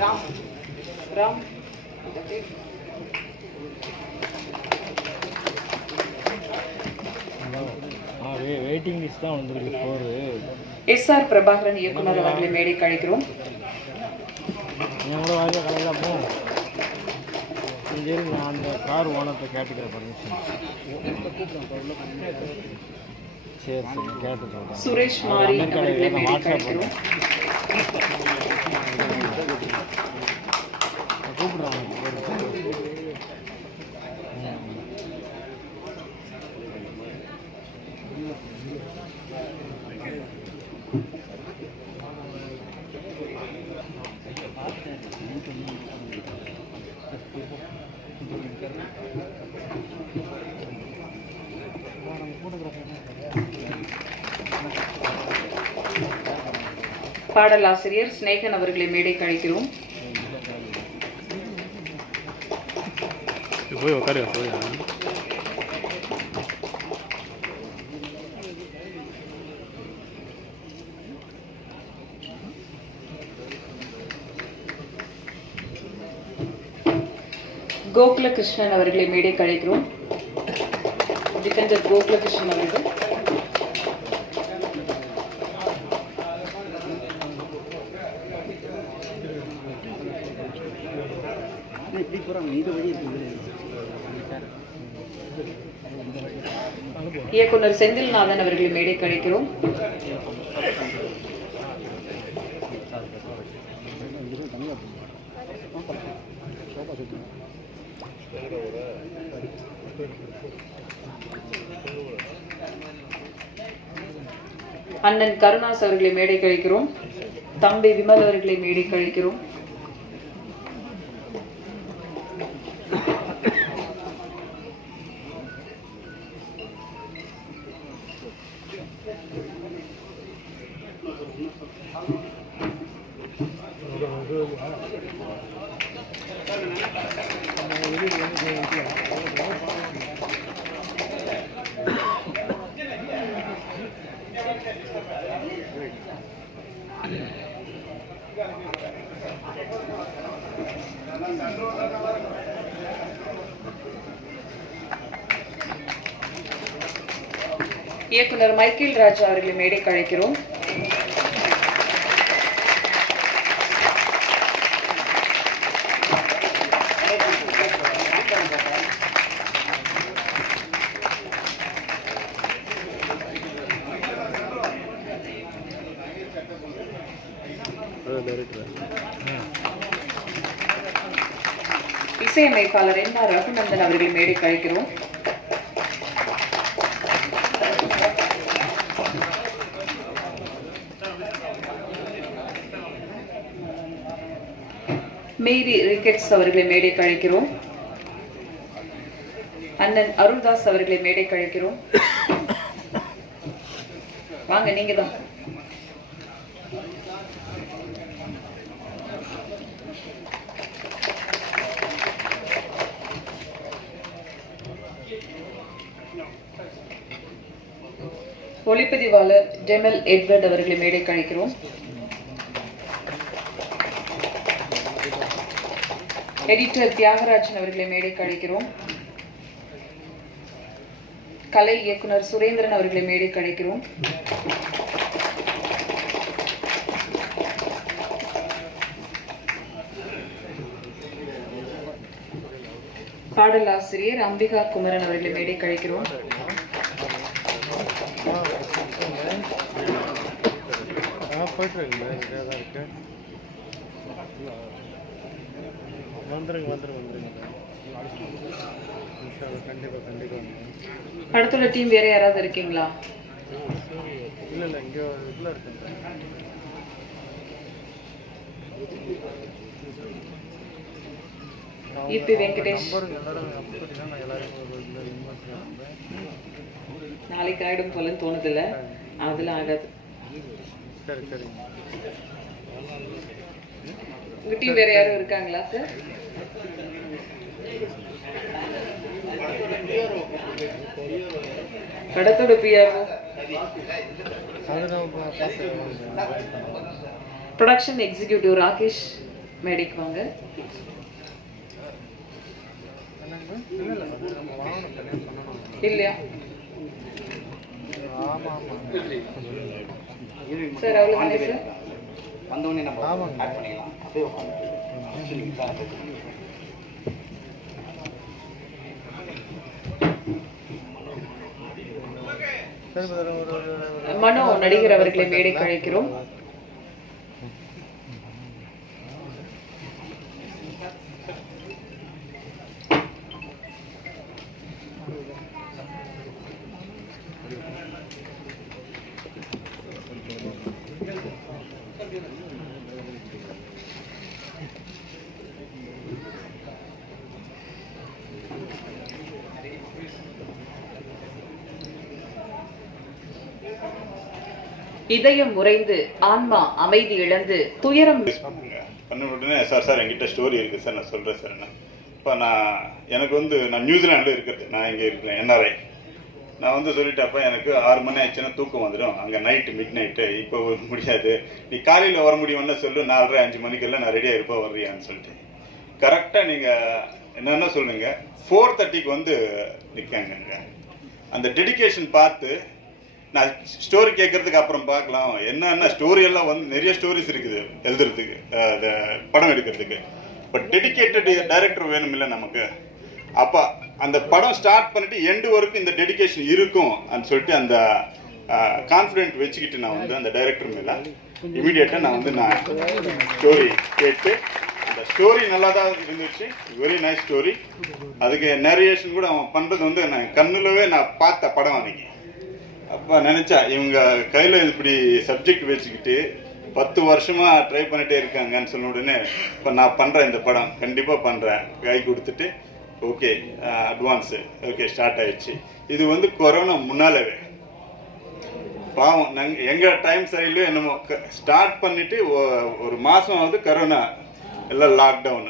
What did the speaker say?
Ram Ram waiting list தான் வந்திருக்கு. Bore SR Prabhakaran இயக்குனர் அவர்களை மேடைக்கு அழைக்கிறோம். எங்களோட வாங்க கலையில் போ. நான் அந்த கார் ஓனத்தை கேட்டுக்கிற பர்மிஷன். சரி சரி கேட்டு சொல்கிறேன். சுரேஷ் மாரி அவர்களை மேடைக்கு அழைக்கிறோம். கூப்பிடுறாங்க. பாடலாசிரியர் ஸ்நேகன் அவர்களை மேடைக்கு அழைக்கிறோம். போய் உட்காரு. போய் கோகுலகிருஷ்ணன் அவர்களை மேடைக்கு அழைக்கிறோம். டிஃபெண்டர் கோகுலகிருஷ்ணன் அவர்கள். இயக்குனர் செந்தில்நாதன் அவர்களை மேடைக்கு அழைக்கிறோம். அண்ணன் கருணாஸ் அவர்களை மேடைக்கு அழைக்கிறோம். தம்பி விமல் அவர்களை மேடைக்கு அழைக்கிறோம். இயக்குனர் மைக்கேல் ராஜா அவர்களை மேடைக்கு அழைக்கிறோம். இசையமைப்பாளர் என்.ஆர். ரகுநந்தன் அவர்களை மேடைக்கு அழைக்கிறோம். மேரி ரிக்கெட்ஸ் அவர்களை மேடைக்கு அழைக்கிறோம். அண்ணன் அருள்தாஸ் அவர்களை மேடைக்கு அழைக்கிறோம். வாங்க, நீங்க தான். ஒளிப்பதிவாளர் டெமல் எட்வர்ட் அவர்களை மேடைக்கு அழைக்கிறோம். எடிட்டர் தியாகராஜன் அவர்களை மேடைக்கு அழைக்கிறோம். கலை இயக்குனர் சுரேந்திரன் அவர்களை மேடைக்கு அழைக்கிறோம். பாடலாசிரியர் அம்பிகா குமரன் அவர்களை மேடைக்கு அழைக்கிறோம். படத்தோட டீம் வேற யாராவது இருக்கீங்களா? இப்ப வெங்கடேஷ் நாளைக்கு ஆயிடும் போலன்னு தோணுதில்ல. அதெல்லாம் ஆகாது. உங்க டீம் வேற யாரும் இருக்காங்களா சார்? படத்தோட பிஆர்ஓ, ப்ரொடக்ஷன் எக்ஸிக்யூட்டிவ் ராகேஷ், மேடைக்கு வாங்க. இல்லையா சார்? அவ்வளோதானே சார்? வந்தோடனே நம்ம ஆட் பண்ணிக்கலாம். அப்படியே உட்காந்து மனோ நடிகர் அவர்களை மேடைக்கு அழைக்கிறோம். இதயம் உறைந்து ஆன்மா அமைதி இழந்து துயரம் பண்ண உடனே சார் என்கிட்ட ஸ்டோரி இருக்குது சார், நான் சொல்கிறேன் சார். என்ன இப்போ நான் நியூசிலாண்டில் இருக்கிறது, நான் இங்கே இருக்கிறேன் என்ஆர்ஐ. நான் சொல்லிட்டப்ப எனக்கு 6 மணி ஆயிடுச்சுன்னா தூக்கம் வந்துடும். அங்கே மிட் நைட்டு இப்போ முடியாது, நீ காலையில் வர முடியும்னு சொல்லு, 4:30 5 மணிக்கெல்லாம் நான் ரெடியாக இருப்பேன் வர்றியான்னு சொல்லிட்டு கரெக்டாக நீங்கள் என்னென்ன சொல்லுங்க 4:30க்கு நிற்காங்க. அந்த டெடிகேஷன் பார்த்து நான் ஸ்டோரி கேட்கறதுக்கு அப்புறம் பார்க்கலாம். என்னென்ன ஸ்டோரி எல்லாம் நிறைய ஸ்டோரிஸ் இருக்குது எழுதுறதுக்கு, படம் எடுக்கிறதுக்கு. பட் டெடிகேட்டட் டைரக்டர் வேணும் இல்லை நமக்கு. அப்போ அந்த படம் ஸ்டார்ட் பண்ணிட்டு எண்டு வரைக்கும் இந்த டெடிகேஷன் இருக்கும் அப்படின்னு சொல்லிட்டு அந்த கான்ஃபிடென்ட் வச்சுக்கிட்டு நான் அந்த டைரக்டர் மேலே இமீடியட்டாக நான் ஸ்டோரி கேட்டு, அந்த ஸ்டோரி நல்லா தான் இருந்துச்சு, வெரி நைஸ் ஸ்டோரி. அதுக்கு நரேஷன் கூட அவன் பண்ணுறது நான் கண்ணுலவே நான் பார்த்த படம் அன்னைக்கு. அப்போ நினச்சா இவங்க கையில் இப்படி சப்ஜெக்ட் வச்சுக்கிட்டு 10 வருஷமா ட்ரை பண்ணிட்டே இருக்காங்கன்னு சொன்ன உடனே இப்போ நான் பண்ணுறேன், இந்த படம் கண்டிப்பாக பண்ணுறேன் கை கொடுத்துட்டு ஓகே அட்வான்ஸு ஓகே ஸ்டார்ட் ஆயிடுச்சு. இது கொரோனா முன்னாலவே பாவம் எங்கள் டைம் சைட்லேயும் என்னமோ ஸ்டார்ட் பண்ணிட்டு 1 மாதம் கொரோனா எல்லாம் லாக்டவுனு.